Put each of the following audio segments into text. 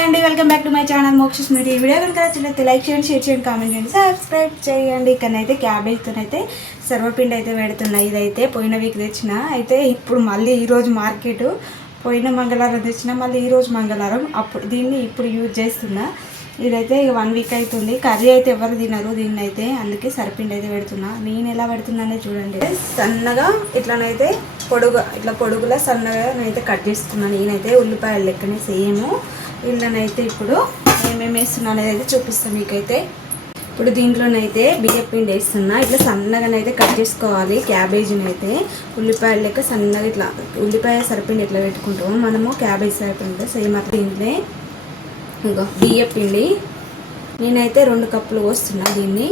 Hi అండి, welcome back to my channel Moksha's media. Video కనుక నచ్చినట్లయితే లైక్ చేయండి, షేర్ చేయండి, కామెంట్ చేయండి, సబ్స్క్రైబ్ చేయండి. ఇక్కడైతే క్యాబేజ్తోనైతే సర్వపిండి అయితే పెడుతున్నాయి. ఇదైతే పోయిన వీక్ తెచ్చిన, అయితే ఇప్పుడు మళ్ళీ ఈరోజు మార్కెట్, పోయిన మంగళవారం తెచ్చిన, మళ్ళీ ఈరోజు మంగళవారం, అప్పుడు దీన్ని ఇప్పుడు యూజ్ చేస్తున్నా. ఇదైతే 1 వీక్ అవుతుంది. కర్రీ అయితే ఎవరు తినరు దీన్ని అయితే, అందుకే సర్వపిండి అయితే పెడుతున్నా. నేను ఎలా పెడుతున్నానే చూడండి. సన్నగా ఇట్లానైతే ఇట్లా పొడుగులా సన్నగా నేనైతే కట్ చేసుకున్నాను. నేనైతే ఉల్లిపాయలు లెక్కనే సేమ్. వీళ్ళనైతే ఇప్పుడు ఏమేమి వేస్తున్నా అనేది అయితే చూపిస్తాను మీకైతే. ఇప్పుడు దీంట్లోనైతే బియ్యం పిండి వేస్తున్నా. ఇట్లా సన్నగానైతే కట్ చేసుకోవాలి క్యాబేజీని అయితే. ఉల్లిపాయలు లెక్క సన్నగా ఇట్లా ఉల్లిపాయ సరిపిండి ఎట్లా పెట్టుకుంటామో మనము క్యాబేజ్ సరిపిండి సేమ్ అట్లా. దీంట్లో ఇంకో బియ్యం పిండి నేనైతే 2 కప్పులు పోస్తున్నా. దీన్ని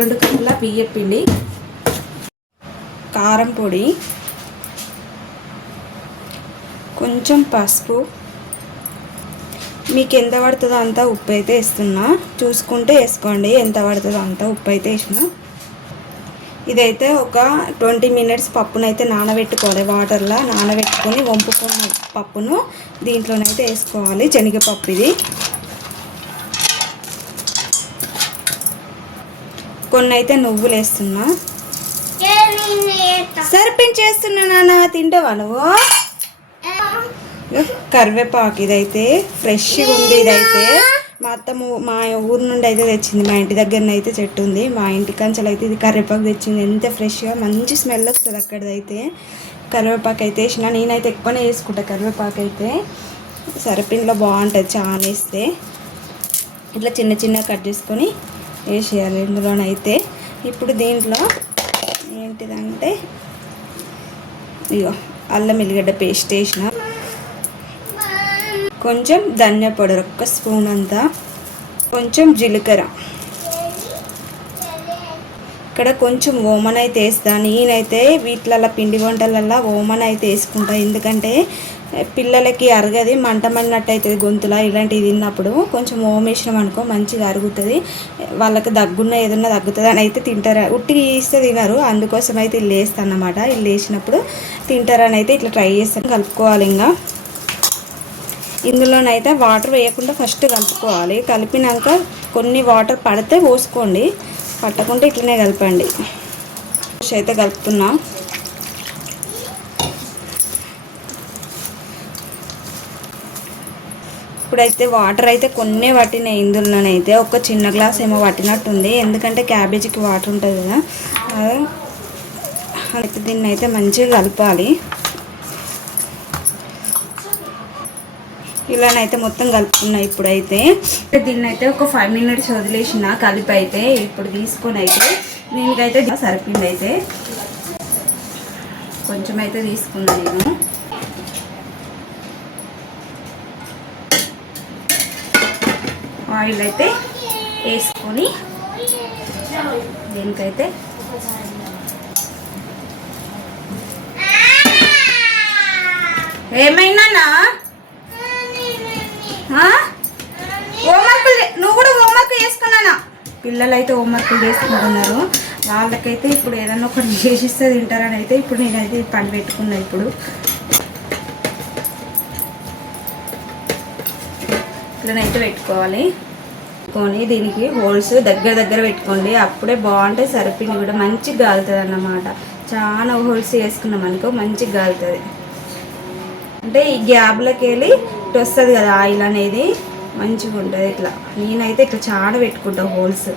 2 కప్పుల బియ్యం పిండి, కారం పొడి, కొంచెం పసుపు, మీకు ఎంత పడుతుందో అంత ఉప్పు అయితే వేస్తున్నా. చూసుకుంటే వేసుకోండి ఎంత పడుతుందో అంత ఉప్పు అయితే వేసిన. ఇదైతే ఒక 20 మినిట్స్ పప్పునైతే నానబెట్టుకోవాలి. వాటర్లో నానబెట్టుకొని వంపుకున్న పప్పును దీంట్లోనైతే వేసుకోవాలి. శనగపప్పు ఇది. కొన్ని అయితే నువ్వులు వేస్తున్నా. సర్పింగ్ చేస్తున్నా నాన్న, తింటావా నువ్వు? కరివేపాకు ఇదైతే ఫ్రెష్గా ఉంది. ఇదైతే మా అత్తమ్మ మా ఊరు నుండి అయితే తెచ్చింది. మా ఇంటి దగ్గరనైతే చెట్టు ఉంది. మా ఇంటి కంచెలు అయితే ఇది కరివేపాకు తెచ్చింది. ఎంత ఫ్రెష్గా మంచి స్మెల్ వస్తుంది అక్కడైతే. కరివేపాకు అయితే వేసిన. నేనైతే ఎక్కువనే వేసుకుంటా కరివేపాకు అయితే. సరపిండిలో బాగుంటుంది చాలా వేస్తే. ఇట్లా చిన్న చిన్న కట్ చేసుకొని వేసేయాలి ఇందులోనైతే. ఇప్పుడు దీంట్లో ఏంటిదంటే ఇగో అల్లం ఎల్లిగడ్డ పేస్ట్ వేసిన, కొంచెం ధనియా పౌడర్ 1 స్పూన్ అంతా, కొంచెం జీలకర్ర, ఇక్కడ కొంచెం ఓమన్ అయితే వేస్తాను. నేనైతే వీటిలలో పిండి వంటలల్లో ఓమన్ అయితే వేసుకుంటా. ఎందుకంటే పిల్లలకి అరగది, మంట మండినట్టు అవుతుంది గొంతులా. ఇలాంటివి తిన్నప్పుడు కొంచెం ఓమ వేసినాం అనుకో మంచిగా అరుగుతుంది. వాళ్ళకి దగ్గున్న ఏదన్నా తగ్గుతుంది అని అయితే తింటారు. ఉట్టికి ఇస్తే తినరు, అందుకోసం అయితే ఇల్లు వేస్తాను అన్నమాట. ఇల్లు వేసినప్పుడు తింటారని అయితే ఇట్లా ట్రై చేస్తాను. కలుపుకోవాలి. ఇంకా ఇందులోనైతే వాటర్ వేయకుండా ఫస్ట్ కలుపుకోవాలి. కలిపినాక కొన్ని వాటర్ పడితే పోసుకోండి, పట్టకుండా ఇట్లనే కలపండి. అయితే కలుపుతున్నా. ఇప్పుడైతే వాటర్ అయితే కొన్ని పట్టినాయి. ఇందులోనైతే ఒక చిన్న గ్లాస్ ఏమో పట్టినట్టుంది, ఎందుకంటే క్యాబేజీకి వాటర్ ఉంటుంది కదా. అయితే దీన్ని అయితే మంచిగా కలపాలి. ఇలానైతే మొత్తం కలుపుకున్నాయి. ఇప్పుడైతే దీన్ని అయితే ఒక 5 మినిట్స్ వదిలేసిన కలిపి అయితే. ఇప్పుడు తీసుకొని అయితే దీనికైతే సరిపిండి అయితే కొంచెం అయితే తీసుకున్నా నేను. ఆయిల్ అయితే వేసుకొని దీనికైతే ఏమైనా హోంవర్క్ నువ్వు కూడా హోంవర్క్ చేసుకున్నానా? పిల్లలు అయితే హోంవర్క్లు చేసుకుంటున్నారు. వాళ్ళకైతే ఇప్పుడు ఏదన్నా ఒకటి చేసిస్తే తింటారని అయితే ఇప్పుడు నేనైతే పని పెట్టుకున్నా. ఇప్పుడు ఇట్లనైతే పెట్టుకోవాలి. దీనికి హోల్స్ దగ్గర పెట్టుకోండి, అప్పుడే బాగుంటుంది. సరిపిండి కూడా మంచిగా కాలుతుంది అన్నమాట. చాలా హోల్స్ వేసుకున్నాం అనుకో మంచిగా కాలుతుంది. అంటే ఈ గ్యాప్లోకి వెళ్ళి ఇటు వస్తుంది కదా ఆయిల్ అనేది, మంచిగా ఉంటుంది. ఇట్లా నేనైతే ఇట్లా చాలా పెట్టుకుంటా హోల్స్.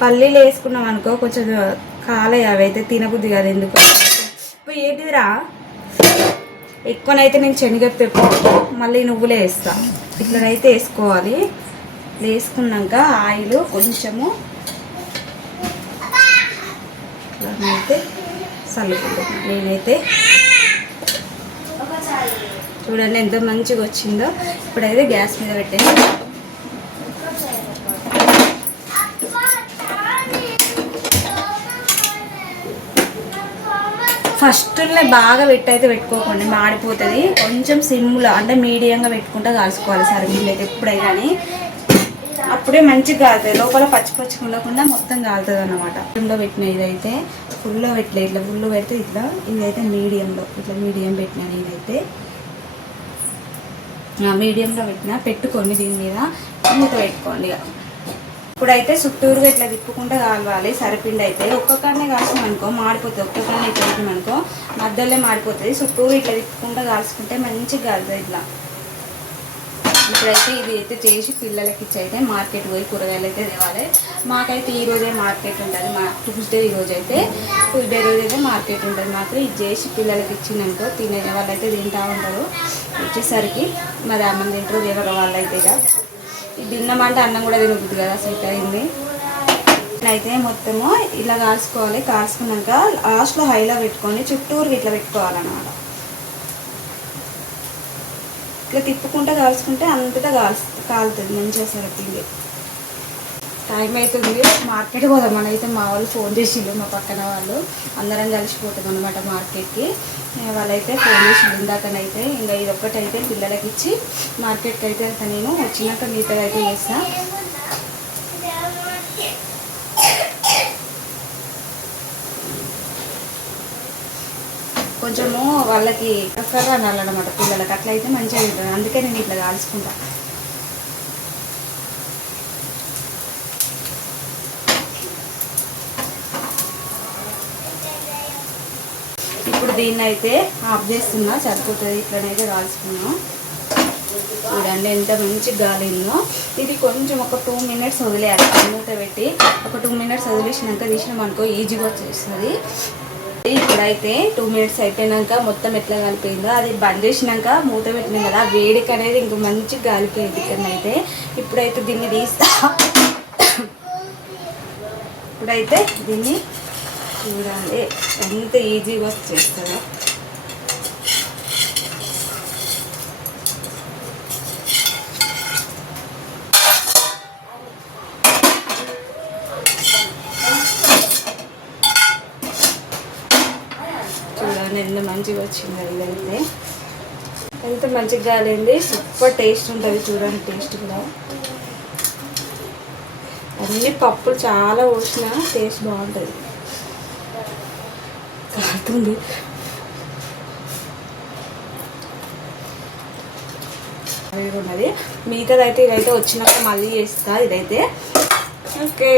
పల్లీలు వేసుకున్నాం అనుకో కొంచెం కాలే, అవి అయితే తినబుద్ధి కాదు. ఎందుకు ఇప్పుడు ఏంటిదిరా ఎక్కువనైతే నేను శనగపప్పు మళ్ళీ నువ్వులే వేస్తాను. ఇట్లనైతే వేసుకోవాలి. వేసుకున్నాక ఆయిల్ కొంచెము ఇట్లనైతే చల్లుకుంటున్నాను నేనైతే. చూడండి ఎంత మంచిగా వచ్చిందో. ఇప్పుడైతే గ్యాస్ మీద పెట్టాను. ఫస్ట్నే బాగా అయితే పెట్టుకోకండి, మాడిపోతుంది. కొంచెం సిమ్లో అంటే మీడియంగా పెట్టుకుంటూ కాల్చుకోవాలి సరిగ్గా అయితే ఎప్పుడైనా. అప్పుడే మంచిగా కాలుతుంది, లోపల పచ్చి పచ్చిగా ఉండకుండా మొత్తం కాలుతుంది అన్నమాట. మీడియంలో పెట్టిన ఇదైతే ఫుల్లో పెట్టలే, ఇట్లా ఫుల్ పెడితే ఇట్లా, ఇదైతే మీడియంలో ఇట్లా మీడియం పెట్టిన నేనైతే మీడియంలో పెట్టిన. పెట్టుకోండి దీని మీద మూత పెట్టుకోండి. ఇక ఇప్పుడైతే చుట్టూరుగా ఇట్లా తిప్పుకుంటూ కాలవాలి. సరిపిండి అయితే ఒక్కొక్కనే కాల్చినాం అనుకో మాడిపోతుంది, ఒక్కొక్కనే ఇట్లా పెట్టినామనుకో మధ్యలో మాడిపోతుంది. చుట్టూరు ఇట్లా తిప్పుకుంటూ కాల్చుకుంటే మంచిగా కాలుతుంది ఇట్లా. ఇప్పుడైతే ఇది అయితే చేసి పిల్లలకి ఇచ్చి అయితే మార్కెట్ పోయి కూరగాయలు అయితే తేవాలి. మాకైతే ఈరోజే మార్కెట్ ఉంటుంది, మా ట్యూస్డే ఈరోజు అయితే ట్యూస్డే రోజు అయితే మార్కెట్ ఉంటుంది మాకు. ఇది చేసి పిల్లలకి ఇచ్చిందనుకో తినే వాళ్ళైతే తింటూ ఉంటారు. వచ్చేసరికి మరి అన్నం తింటారు ఎవరు వాళ్ళైతే. ఇక ఇది తిన్నామంటే అన్నం కూడా తినబుద్ది కదా, సెట్ అయింది. అయితే మొత్తము ఇలా కాల్చుకోవాలి. కాల్చుకున్నాక లాస్ట్లో హైలో పెట్టుకొని చుట్టూరు ఇట్లా పెట్టుకోవాలన్నమాట. ఇట్లా తిప్పుకుంటూ కాల్చుకుంటే అంతటా కాలుతుంది మంచిగా సరిపోయింది. టైం అవుతుంది, మార్కెట్ పోదాం అని అయితే మా వాళ్ళు ఫోన్ చేసిండు, మా పక్కన వాళ్ళు అందరం కలిసిపోతాం అనమాట మార్కెట్కి. వాళ్ళైతే ఫోన్ చేసిండు ఇందాకనైతే. ఇంకా ఇది ఒక్కటైతే పిల్లలకి ఇచ్చి మార్కెట్కి అయితే నేను వచ్చినాక మీతో అయితే చేస్తాను. కొంచెము వాళ్ళకి కర్ర అనాలన్నమాట పిల్లలకి, అట్లయితే మంచిగా ఉంటుంది. అందుకే నేను ఇట్లా కాల్చుకుంటా. ఇప్పుడు దీన్ని అయితే ఆఫ్ చేస్తున్నా, సరిపోతుంది. ఇట్లనైతే కాల్చుకున్నాం. చూడండి ఎంత మంచి గాలిందో. ఇది కొంచెం ఒక 2 minutes వదిలేయాలి, మూత పెట్టి ఒక 2 minutes వదిలేసినాక తీసినామనుకో ఈజీగా వచ్చేస్తుంది. ఇప్పుడైతే 2 minutes అయిపోయినాక మొత్తం ఎట్లా కాలిపోయిందో అది బంద్ చేసినాక మూత పెట్టినాం కదా, వేడికి అనేది ఇంక మంచిగా కాలిపోయింది ఇక్కడ అయితే. ఇప్పుడైతే దీన్ని తీస్తా. ఇప్పుడైతే దీన్ని చూడండి ఎంత ఈజీగా వచ్చేస్తుందో. చూడండి ఎంత మంచిగా వచ్చింది. ఇదైతే ఎంత మంచిగా కాలింది, సూపర్ టేస్ట్ ఉంటుంది. చూడండి టేస్ట్ కూడా అన్ని పప్పులు చాలా పోసిన టేస్ట్ బాగుంటుంది. కాలుతుంది. ఉన్నది మిగతాదైతే ఇదైతే వచ్చినప్పుడు మళ్ళీ చేస్తా. ఇదైతే ఓకే.